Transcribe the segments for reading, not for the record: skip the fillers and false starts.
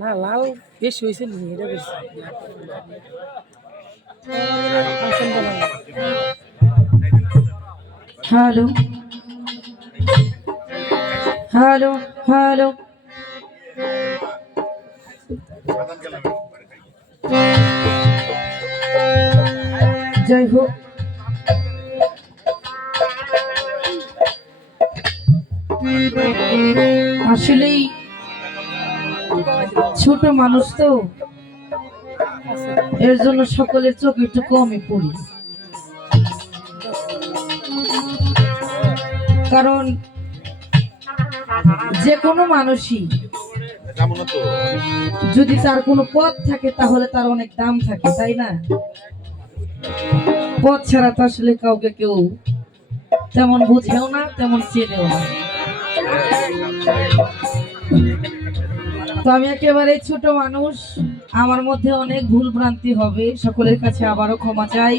না লাউ বেশি হয়েছে এটা বেশি হ্যালো হ্যালো হ্যালো যাই হোক আসলেই ছোট মানুষ তো এর জন্য সকলের চোখ একটু কমই পড়ি, কারণ যে কোনো মানুষই যদি তার কোনো পথ থাকে তাহলে তার অনেক দাম থাকে, তাই না? পথ ছাড়া তো আসলে কাউকে কেউ তেমন বুঝেও না, তেমন চেনেও না। তো আমি একেবারে ছোট মানুষ, আমার মধ্যে অনেক ভুল ভ্রান্তি হবে, সকলের কাছে আবারও ক্ষমা চাই।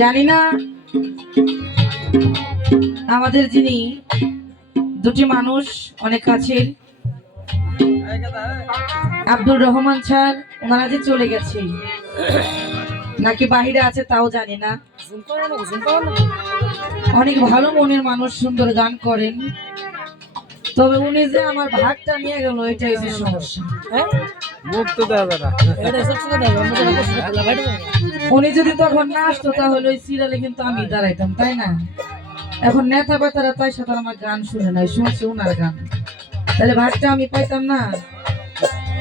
জানি না আমাদের যিনি দুটি মানুষ অনেক কাছের, আব্দুর রহমান স্যার, ওনারা যে চলে গেছে নাকি বাহিরে আছে তাও জানি না। অনেক ভালো মনের মানুষ, সুন্দর গান করেন, তবে উনি যে আমার ভাগটা নিয়ে গেল এটাই যে সমস্যা। উনি যদি তখন না আসতো তাহলে ওই সিরিয়ালে কিন্তু আমি দাঁড়াইতাম, তাই না? এখন নেতা বেতারা তাই সাথে আমার গান শুনে নাই, শুনছে ওনার গান, তাহলে ভাগটা আমি পাইতাম না।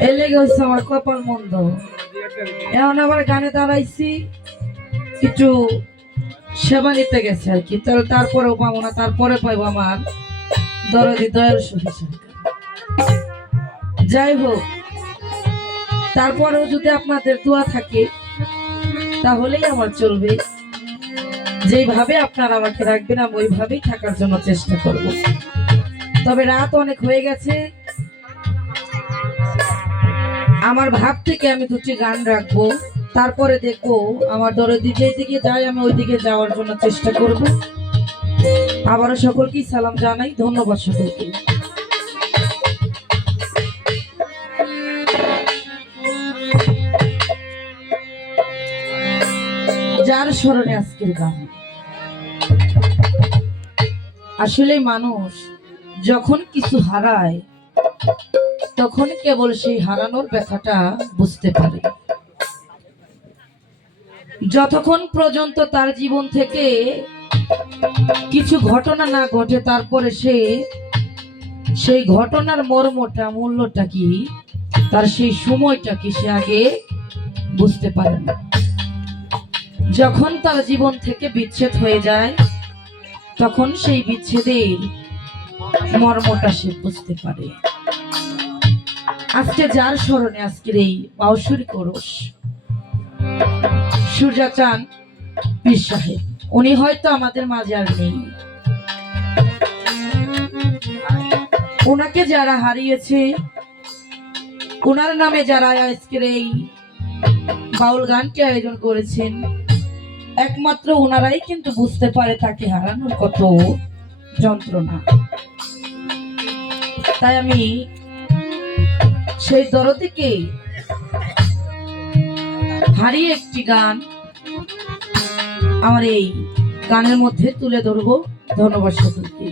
এর লেগে হচ্ছে আমার কপাল মন্দ। এখন আবার গানে দাঁড়াইছি, একটু সেবা নিতে গেছে আর কি, তাহলে তারপরেও পাবো না, তারপরে পাইবো আমার দরদি দয়াল সখী সরকার। যাই হোক, তারপরেও যদি আপনাদের দোয়া থাকে তাহলেই আমার চলবে। যেইভাবে আপনারা আমাকে রাখবেন আমি ওইভাবেই থাকার জন্য চেষ্টা করব। তবে রাত অনেক হয়ে গেছে, আমার ভাব থেকে আমি দুটি গান রাখবো, তারপরে দেখবো আমার দরদি যেই দিকে যায় আমি ওই দিকে যাওয়ার জন্য চেষ্টা করব। আবারও সকলকেই সালাম জানাই, ধন্যবাদ সকলকে। যার স্মরণে আজকের গান। আসলে মানুষ যখন কিছু হারায় তখন কেবল সেই হারানোর ব্যথাটা বুঝতে পারে। যতক্ষণ পর্যন্ত তার জীবন থেকে কিছু ঘটনা না ঘটে তারপরে সে সেই ঘটনার মর্মটা, মূল্যটা কি, তার সেই সময়টা কি সে আগে বুঝতে পারে না। যখন তার জীবন থেকে বিচ্ছেদ হয়ে যায় তখন সেই বিচ্ছেদের মর্মটা সে বুঝতে পারে। আজকে যার স্মরণে আজকের এই বাউসুরি কোরস, সূর্যা চান পীর সাহেব, উনি হয়তো আমাদের মাঝে আর নেই। ওনাকে যারা হারিয়েছে, ওনার নামে যারা আজকের এই বাউল গানটি আয়োজন করেছেন, একমাত্র ওনারাই কিন্তু বুঝতে পারে তাকে হারানোর কত যন্ত্রণা। তাই আমি সেই দরদিকে হারিয়ে একটি গান আমার এই গানের মধ্যে তুলে ধরবো। ধন্যবাদ সকলকে।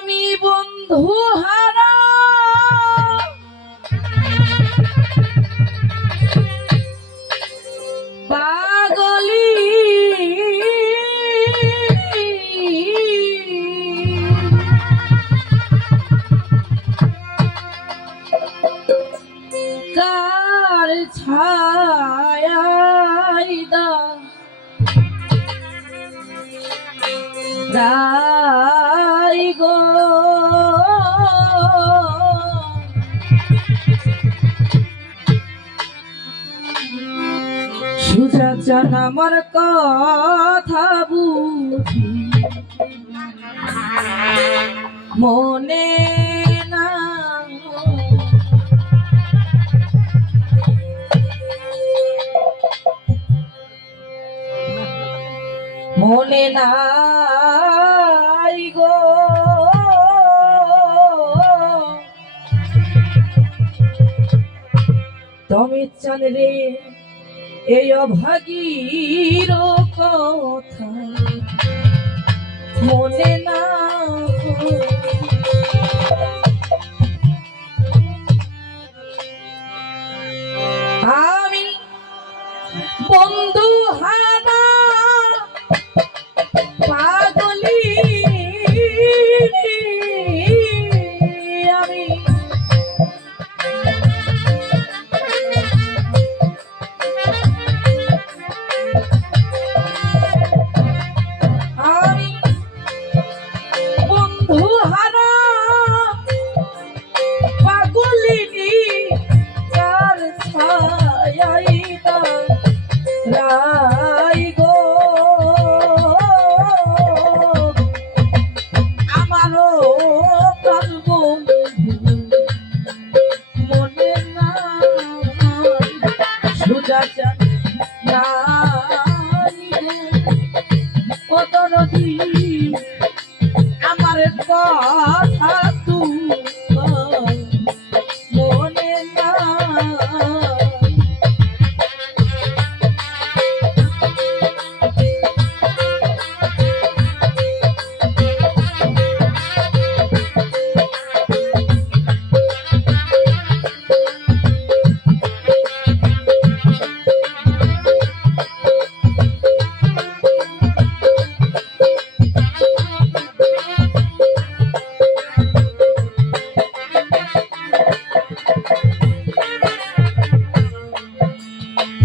আমি বন্ধু হারা পাগলি, কার ছায়ায় দাই গো, সুজা চান আমার কথা বুঝি মনে না মনে নাই গো তুমি চান রে এই অভাগীর কথা মনে না আমি বন্ধু হানা পাগলি আমি আমি বন্ধু হারা পাগলিনী কার ছায়াইতা রাই গো আমারও প্রাণ বন্ধু মনে না সুজা চান নাই গো দরদি আমার কথা তুমি মনে না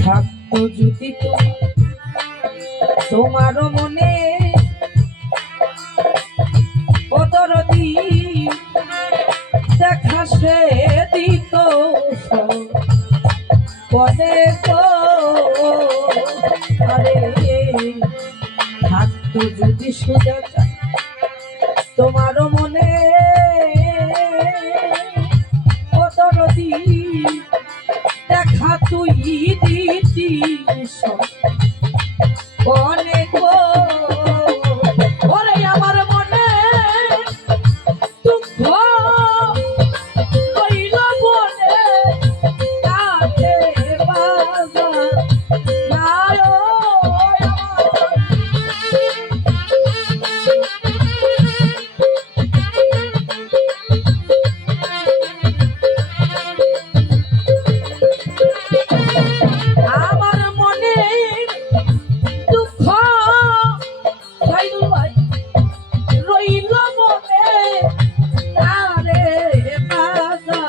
থাকতো যদি তোমার মনে কতরতি দেখা সে দিত পদে তো আরে থাকতো যদি সোজা তোমার মনে কতরতি দেখা তুই দিতি অনেক ওরে আমার মনে দুঃখ কইল বলে কাছে বাজা নাই আমার মনে দুঃখ রইল মনে তারে বাজা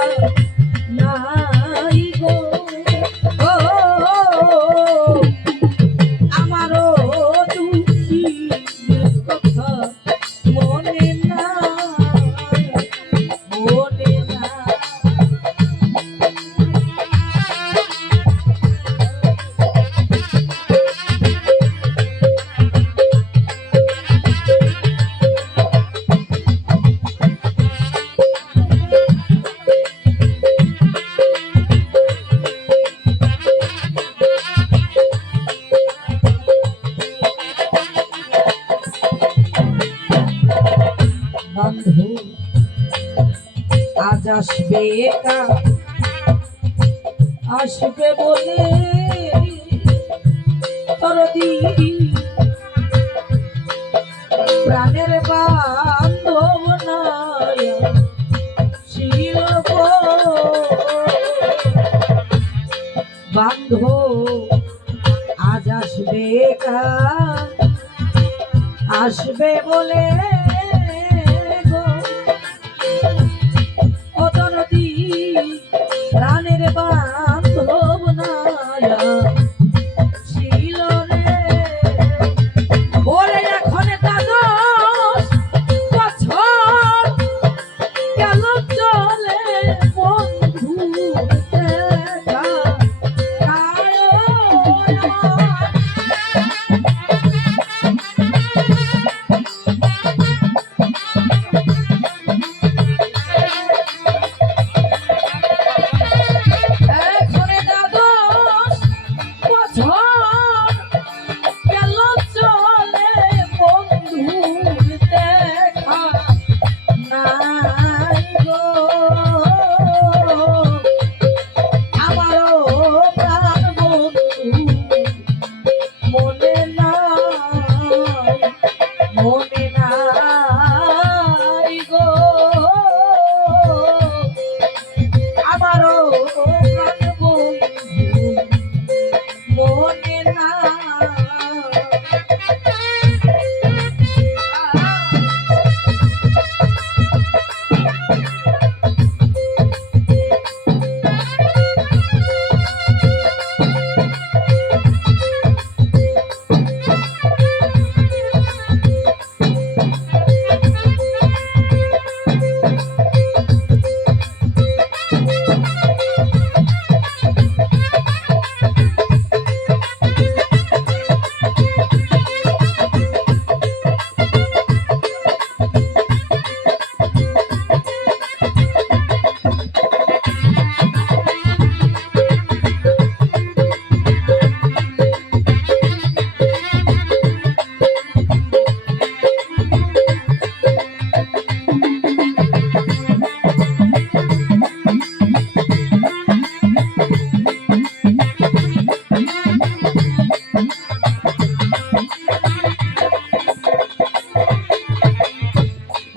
নাই গো আমারও দুঃখী কথা মনে না মনে না বন্ধু আজ আসবে একা আসবে বলে তরদি প্রাণের বান্ধব নাই ছিল বান্ধব আজ আসবে একা আসবে বলে প্রাণের বান্ধব নায়া ছিল রে ওরে এখন দ্বাদশ বছর গেল চলে বন্ধু দেখা কায়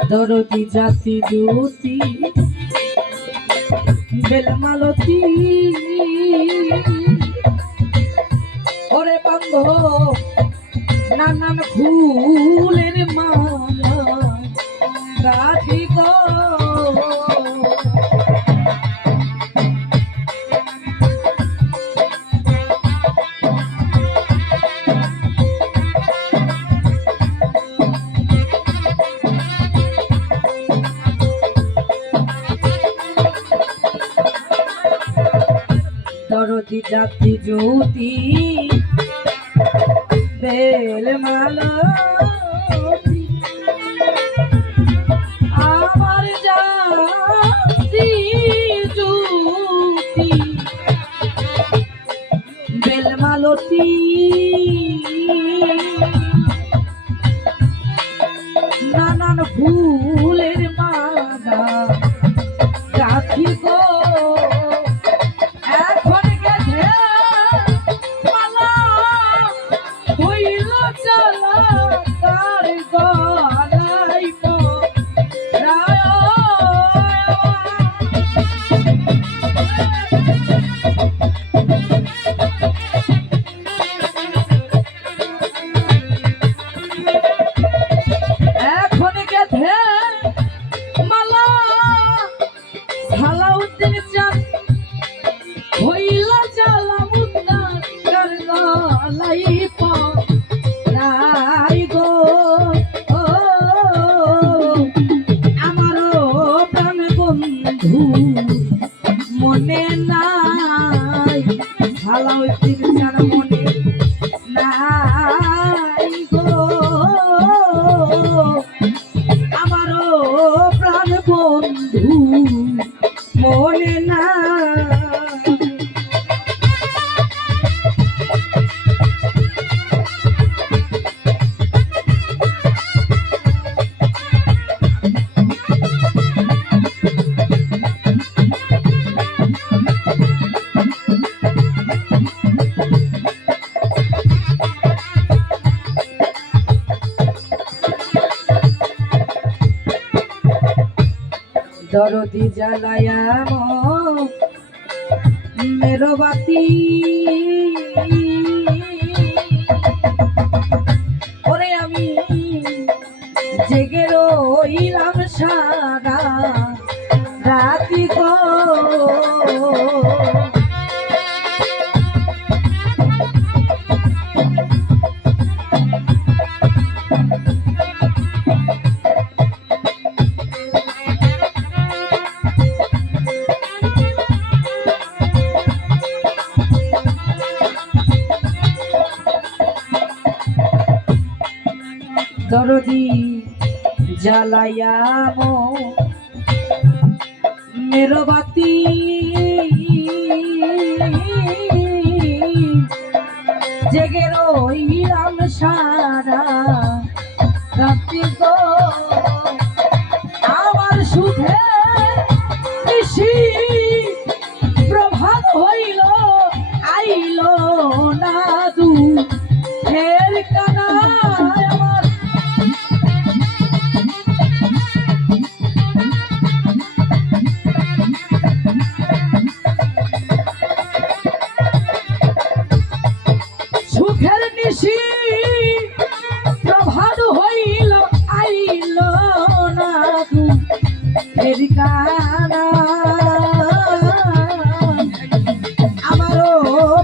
দরদি জাতি জ্যোতি বেলমালতি ওরে বান্ধ নানান ফুলের মালা গাথি গো দরদি জাতি জ্যোতি বেলমালতি আমার জাতি জ্যোতি বেলমালতি নানান ফুলের মালা গাথি গো মনে নাই ভালাউদ্দিন চার মনে নাই গো আমারও প্রাণ বন্ধু মনে নাই দরদি জ্বালায়া মেরো বাতি ওরে আমি জেগে রইলাম সারা রাতি গো দরদি জ্বালায়া মেরো বাতি জেগে রইলাম সারা রাত্রি গো আমার সুখে নিশি প্রভাত হইল আইল না দু ফের কানা সুখের নিশি প্রভাত হইল আইল না দু ফের কানা আমারও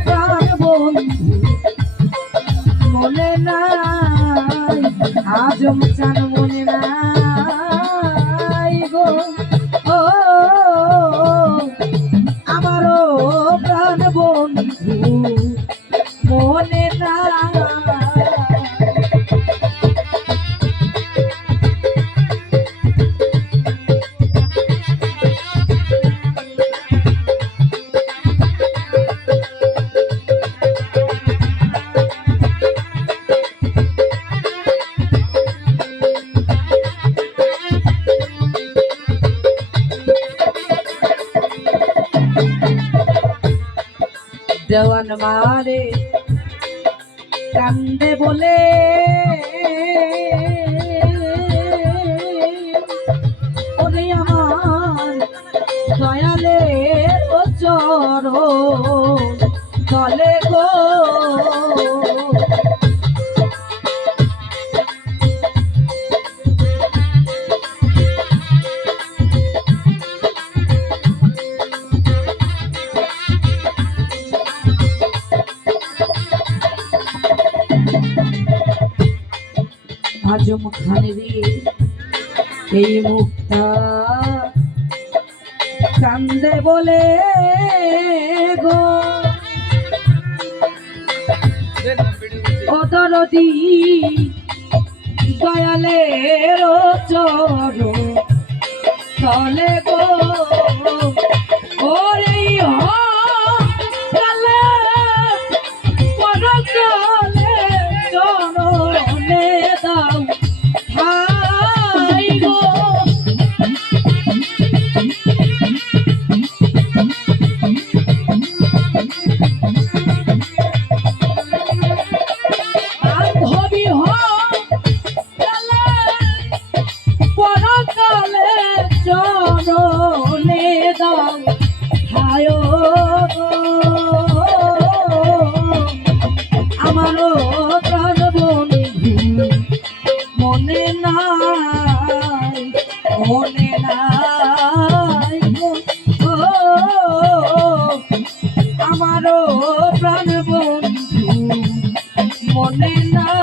প্রাণ বন্ধু মনে নাই আজম চান মনে নাই গো ও আমারও প্রাণ বন্ধু মনে না দেওয়ান মারে কান্দে বলে ওরে আমার দয়ালে ও চরণ তলে গো আজম খানের এই মুক্তা কান্দে বলে গো অদরদি দয়ালের চরণ তলে গো ওরে কালে পরকালে চরণে দাও হাই গো বান্ধবী কালে পরকালে চরণে দাও হায় গো আমারও প্রাণ বন্ধু মনে নাই মনে নাই গো আমারও প্রাণ বন্ধু মনে নাই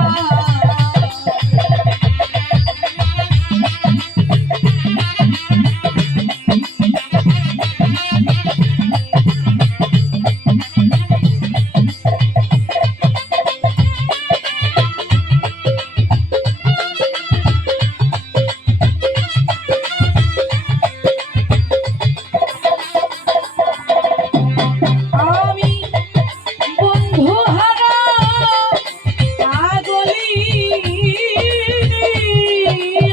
আমি বন্ধু হারা পাগলি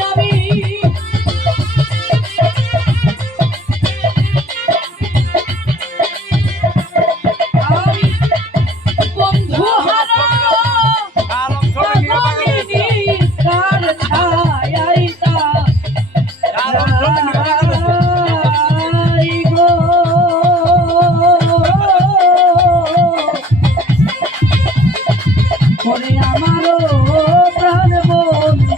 আমি আমি বন্ধু হারা পাগলি কার ছায়াইতা ওরে আমারও প্রাণ বন্ধু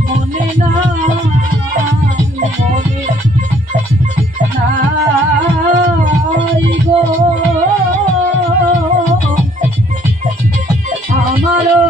মনে নাই গো আমারও